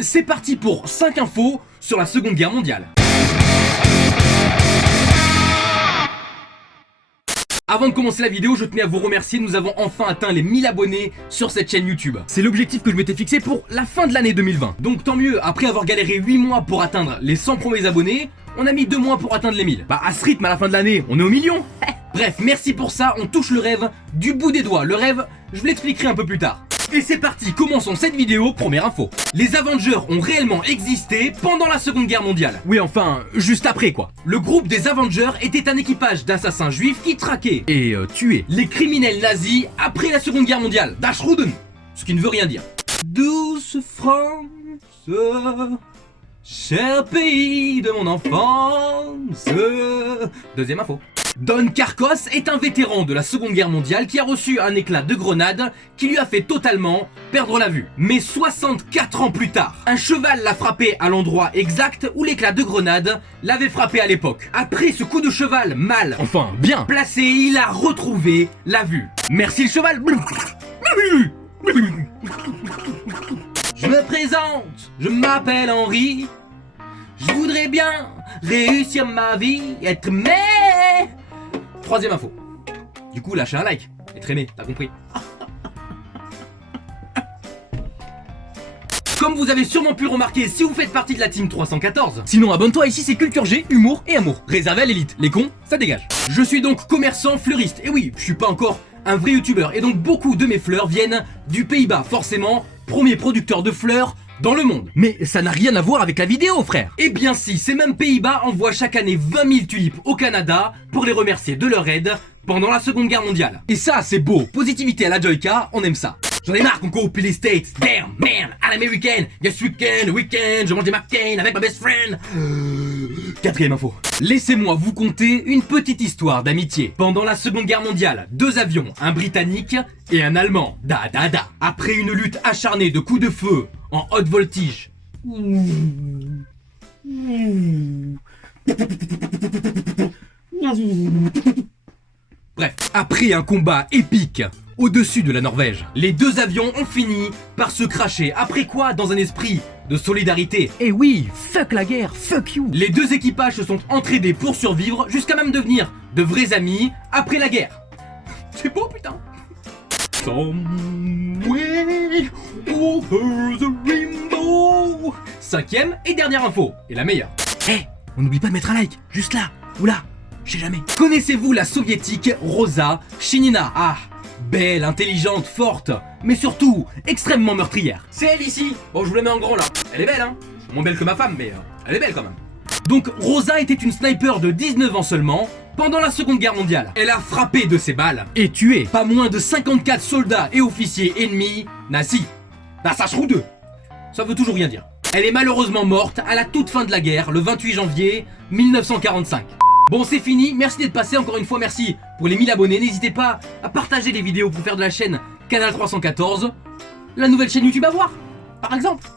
C'est parti pour 5 infos sur la Seconde Guerre mondiale. Avant de commencer la vidéo, je tenais à vous remercier, nous avons enfin atteint les 1000 abonnés sur cette chaîne YouTube. C'est l'objectif que je m'étais fixé pour la fin de l'année 2020. Donc tant mieux, après avoir galéré 8 mois pour atteindre les 100 premiers abonnés, on a mis 2 mois pour atteindre les 1000. Bah à ce rythme, à la fin de l'année, on est au million. Bref, merci pour ça, on touche le rêve du bout des doigts. Le rêve, je vous l'expliquerai un peu plus tard. Et c'est parti, commençons cette vidéo, première info. Les Avengers ont réellement existé pendant la Seconde Guerre mondiale. Oui, enfin, juste après quoi. Le groupe des Avengers était un équipage d'assassins juifs qui traquaient et tuaient les criminels nazis après la Seconde Guerre mondiale. Das Ruden, ce qui ne veut rien dire. Douce France, cher pays de mon enfance. Deuxième info. Don Carcos est un vétéran de la Seconde Guerre mondiale qui a reçu un éclat de grenade qui lui a fait totalement perdre la vue. Mais 64 ans plus tard, un cheval l'a frappé à l'endroit exact où l'éclat de grenade l'avait frappé à l'époque. Après ce coup de cheval mal, enfin bien placé, il a retrouvé la vue. Merci le cheval. Je me présente, je m'appelle Henri. Je voudrais bien réussir ma vie, être aimé. Troisième info. Du coup, lâchez un like. Être aimé, t'as compris. Comme vous avez sûrement pu remarquer si vous faites partie de la team 314. Sinon, abonne-toi, ici c'est culture G, humour et amour. Réservé à l'élite. Les cons, ça dégage. Je suis donc commerçant fleuriste. Et oui, je suis pas encore un vrai youtubeur. Et donc beaucoup de mes fleurs viennent du Pays-Bas. Forcément, premier producteur de fleurs dans le monde. Mais ça n'a rien à voir avec la vidéo, frère. Eh bien si, ces mêmes Pays-Bas envoient chaque année 20 000 tulipes au Canada pour les remercier de leur aide pendant la Seconde Guerre mondiale. Et ça, c'est beau. Positivité à la Joyka, on aime ça. J'en ai marre qu'on coupe les States. Damn, man, à l'américaine. Yes, weekend, je mange des McCain avec ma best friend. Quatrième info. Laissez-moi vous conter une petite histoire d'amitié. Pendant la Seconde Guerre mondiale, 2 avions, un britannique et un allemand. Après une lutte acharnée de coups de feu en haute voltige. Bref, après un combat épique au-dessus de la Norvège, les 2 avions ont fini par se cracher. Après quoi, dans un esprit de solidarité. Et oui, fuck la guerre, fuck you. Les 2 équipages se sont entraînés pour survivre, jusqu'à même devenir de vrais amis après la guerre. C'est beau, putain. Somewhere over the rainbow. 5e et dernière info, et la meilleure. On n'oublie pas de mettre un like, juste là, ou là, je sais jamais. Connaissez-vous la soviétique Rosa Shinina? Ah, belle, intelligente, forte, mais surtout extrêmement meurtrière. C'est elle ici. Bon, je vous la mets en grand là. Elle est belle, hein. Moins belle que ma femme, mais elle est belle quand même. Donc Rosa était une sniper de 19 ans seulement pendant la Seconde Guerre mondiale. Elle a frappé de ses balles et tué pas moins de 54 soldats et officiers ennemis nazis. Ça trouve 2. Ça veut toujours rien dire. Elle est malheureusement morte à la toute fin de la guerre, le 28 janvier 1945. Bon, c'est fini, merci d'être passé, encore une fois merci pour les 1000 abonnés. N'hésitez pas à partager les vidéos pour faire de la chaîne Canal 314 la nouvelle chaîne YouTube à voir, par exemple.